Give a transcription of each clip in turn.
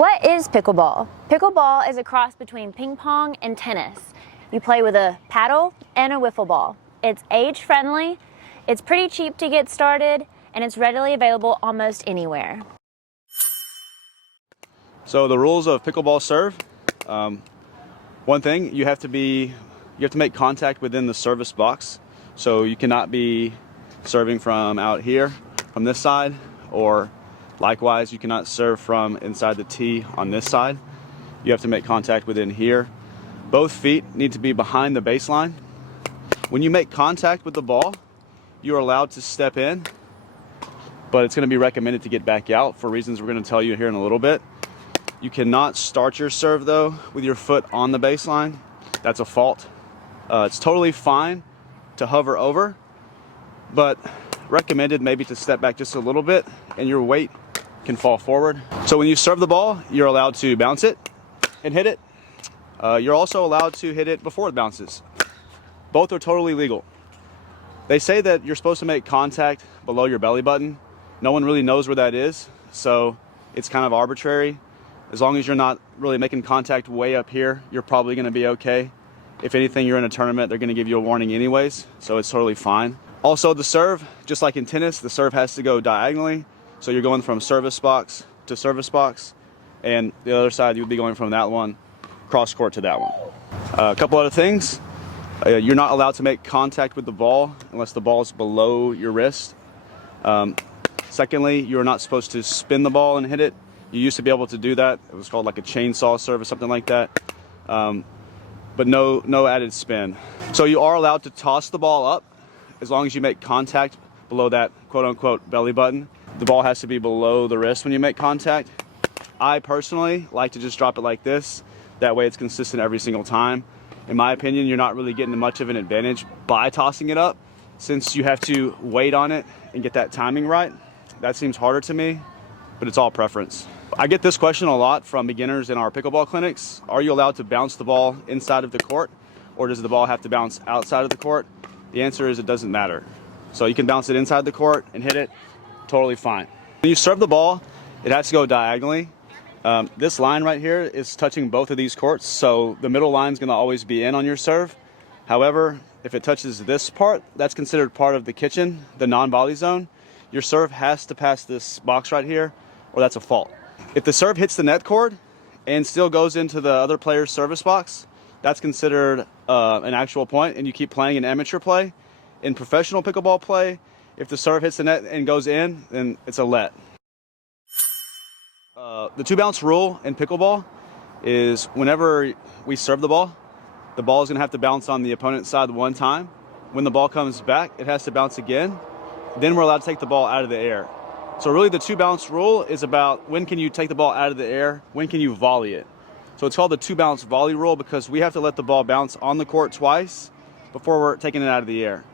What is pickleball? Pickleball is a cross between ping pong and tennis. You play with a paddle and a wiffle ball. It's age friendly, it's pretty cheap to get started, and it's readily available almost anywhere. So the rules of pickleball serve, one thing, you have to make contact within the service box. So you cannot be serving from out here, from this side, or likewise, you cannot serve from inside the tee on this side. You have to make contact within here. Both feet need to be behind the baseline. When you make contact with the ball, you are allowed to step in, but it's going to be recommended to get back out for reasons we're going to tell you here in a little bit. You cannot start your serve though with your foot on the baseline. That's a fault. It's totally fine to hover over, but recommended maybe to step back just a little bit and your weight can fall forward. So when you serve the ball, you're allowed to bounce it and hit it. You're also allowed to hit it before it bounces. Both are totally legal. They say that you're supposed to make contact below your belly button. No one really knows where that is, so it's kind of arbitrary. As long as you're not really making contact way up here, you're probably going to be okay. If anything, you're in a tournament, they're going to give you a warning anyways, so it's totally fine. Also, the serve, just like in tennis, the serve has to go diagonally. So you're going from service box to service box, and the other side you would be going from that one cross court to that one. A couple other things. You're not allowed to make contact with the ball unless the ball is below your wrist. Secondly, you're not supposed to spin the ball and hit it. You used to be able to do that. It was called like a chainsaw serve or something like that. But no added spin. So you are allowed to toss the ball up as long as you make contact below that quote-unquote belly button. The ball has to be below the wrist when you make contact. I personally like to just drop it like this. That way it's consistent every single time. In my opinion, you're not really getting much of an advantage by tossing it up since you have to wait on it and get that timing right. That seems harder to me, but it's all preference. I get this question a lot from beginners in our pickleball clinics. Are you allowed to bounce the ball inside of the court, or does the ball have to bounce outside of the court? The answer is it doesn't matter. So you can bounce it inside the court and hit it, totally fine. When you serve the ball, it has to go diagonally. This line right here is touching both of these courts, so the middle line is going to always be in on your serve. However, if it touches this part, that's considered part of the kitchen, the non-volley zone. Your serve has to pass this box right here, or that's a fault. If the serve hits the net cord and still goes into the other player's service box, that's considered an actual point, and you keep playing in amateur play. In professional pickleball play, if the serve hits the net and goes in, then it's a let. The two bounce rule in pickleball is whenever we serve the ball is going to have to bounce on the opponent's side one time. When the ball comes back, it has to bounce again. Then we're allowed to take the ball out of the air. So really the two bounce rule is about when can you take the ball out of the air, when can you volley it. So it's called the two bounce volley rule because we have to let the ball bounce on the court twice before we're taking it out of the air.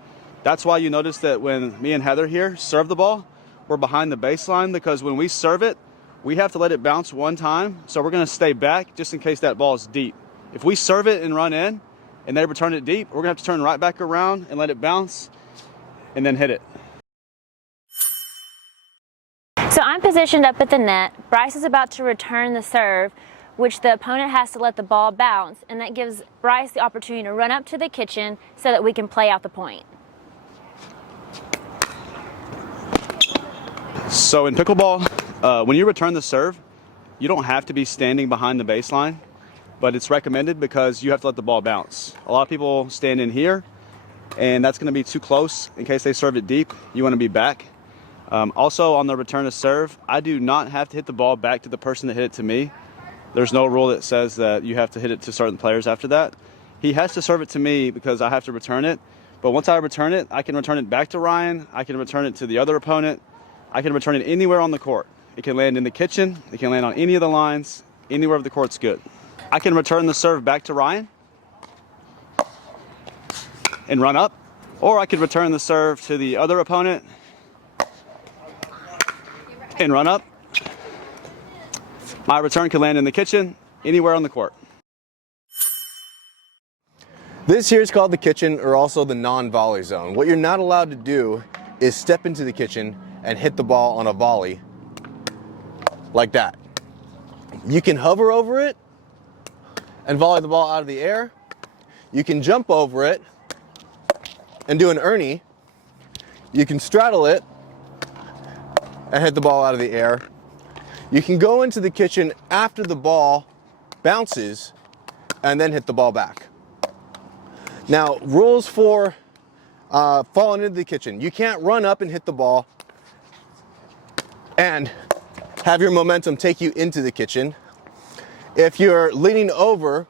That's why you notice that when me and Heather here serve the ball, we're behind the baseline because when we serve it, we have to let it bounce one time. So we're going to stay back just in case that ball is deep. If we serve it and run in and they return it deep, we're going to have to turn right back around and let it bounce and then hit it. So I'm positioned up at the net. Bryce is about to return the serve, which the opponent has to let the ball bounce, and that gives Bryce the opportunity to run up to the kitchen so that we can play out the point. So in pickleball, when you return the serve, you don't have to be standing behind the baseline, but it's recommended because you have to let the ball bounce. A lot of people stand in here, and that's going to be too close in case they serve it deep. You want to be back. Also, on the return of serve, I do not have to hit the ball back to the person that hit it to me. There's no rule that says that you have to hit it to certain players after that. He has to serve it to me because I have to return it. But once I return it, I can return it back to Ryan. I can return it to the other opponent. I can return it anywhere on the court. It can land in the kitchen. It can land on any of the lines. Anywhere of the court's good. I can return the serve back to Ryan and run up. Or I could return the serve to the other opponent and run up. My return can land in the kitchen, anywhere on the court. This here is called the kitchen, or also the non-volley zone. What you're not allowed to do is step into the kitchen and hit the ball on a volley like that. You can hover over it and volley the ball out of the air. You can jump over it and do an Ernie. You can straddle it and hit the ball out of the air. You can go into the kitchen after the ball bounces and then hit the ball back. Now, rules for falling into the kitchen. You can't run up and hit the ball and have your momentum take you into the kitchen. If you're leaning over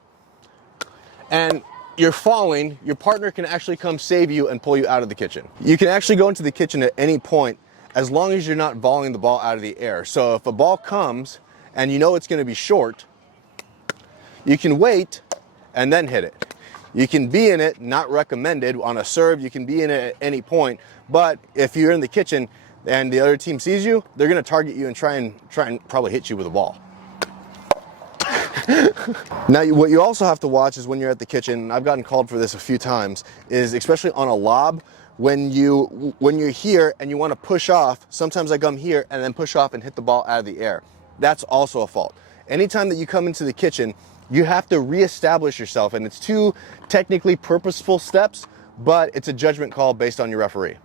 and you're falling, your partner can actually come save you and pull you out of the kitchen. You can actually go into the kitchen at any point as long as you're not volleying the ball out of the air. So if a ball comes and you know it's going to be short, you can wait and then hit it. You can be in it, not recommended. On a serve, you can be in it at any point, but if you're in the kitchen and the other team sees you, they're going to target you and try and probably hit you with a ball. Now, what you also have to watch is when you're at the kitchen, and I've gotten called for this a few times, is especially on a lob, when you're here and you want to push off, sometimes I come here and then push off and hit the ball out of the air. That's also a fault. Anytime that you come into the kitchen, you have to reestablish yourself, and it's two technically purposeful steps, but it's a judgment call based on your referee.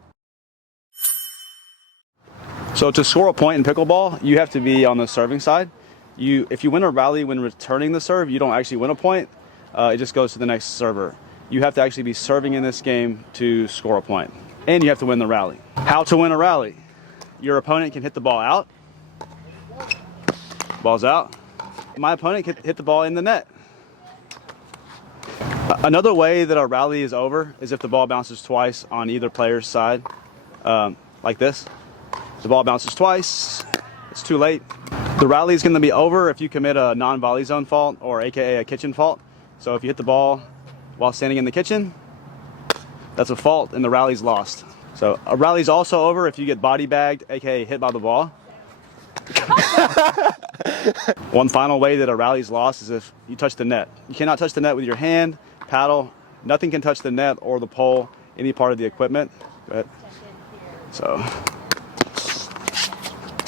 So to score a point in pickleball, you have to be on the serving side. If you win a rally when returning the serve, you don't actually win a point. It just goes to the next server. You have to actually be serving in this game to score a point. And you have to win the rally. How to win a rally? Your opponent can hit the ball out. Ball's out. My opponent can hit the ball in the net. Another way that a rally is over is if the ball bounces twice on either player's side, like this. The ball bounces twice, it's too late. The rally is going to be over if you commit a non-volley zone fault, or AKA a kitchen fault. So if you hit the ball while standing in the kitchen, that's a fault and the rally's lost. So a rally's also over if you get body bagged, AKA hit by the ball. One final way that a rally's lost is if you touch the net. You cannot touch the net with your hand, paddle, nothing can touch the net or the pole, any part of the equipment. Go ahead. So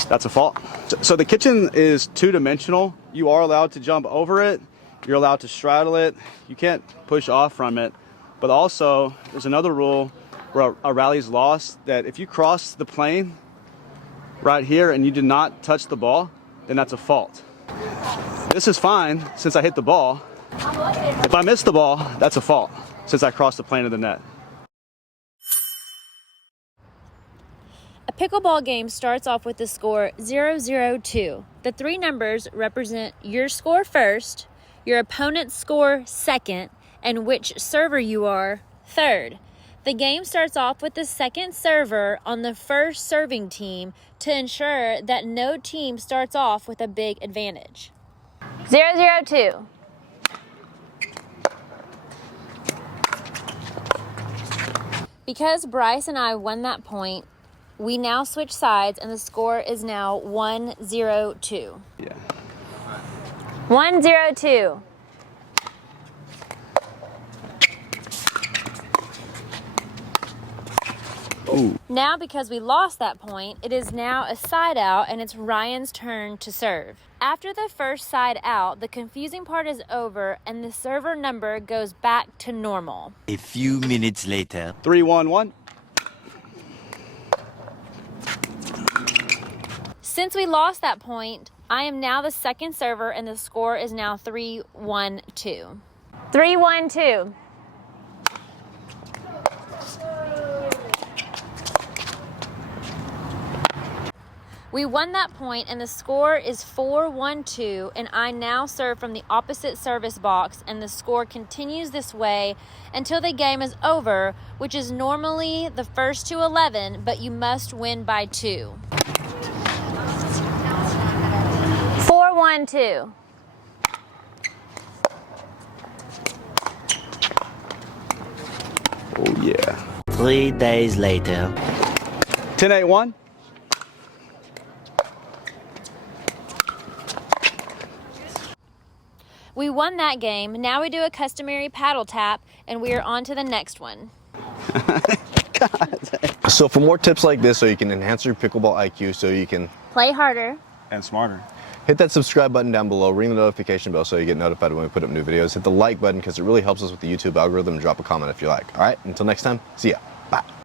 that's a fault. So the kitchen is two-dimensional. You are allowed to jump over it. You're allowed to straddle it. You can't push off from it. But also, there's another rule where a rally's lost, that if you cross the plane right here and you did not touch the ball, then that's a fault. This is fine since I hit the ball. If I miss the ball, that's a fault since I crossed the plane of the net. A pickleball game starts off with the score 0-0-2. The three numbers represent your score first, your opponent's score second, and which server you are third. The game starts off with the second server on the first serving team to ensure that no team starts off with a big advantage. 0-0-2. Because Bryce and I won that point, we now switch sides and the score is now 1-0-2. Yeah. 1-0-2. Ooh. Now, because we lost that point, it is now a side out and it's Ryan's turn to serve. After the first side out, the confusing part is over and the server number goes back to normal. A few minutes later. 3-1-1. Since we lost that point, I am now the second server and the score is now 3-1-2. 3-1-2. We won that point and the score is 4-1-2, and I now serve from the opposite service box and the score continues this way until the game is over, which is normally the first to 11, but you must win by 2. 4-1-2. Oh yeah. 3 days later. 10-8-1. We won that game. Now we do a customary paddle tap, and we are on to the next one. So for more tips like this, so you can enhance your pickleball IQ, so you can Play harder. And smarter. Hit that subscribe button down below, ring the notification bell so you get notified when we put up new videos. Hit the like button because it really helps us with the YouTube algorithm, and drop a comment if you like. All right, until next time, see ya. Bye.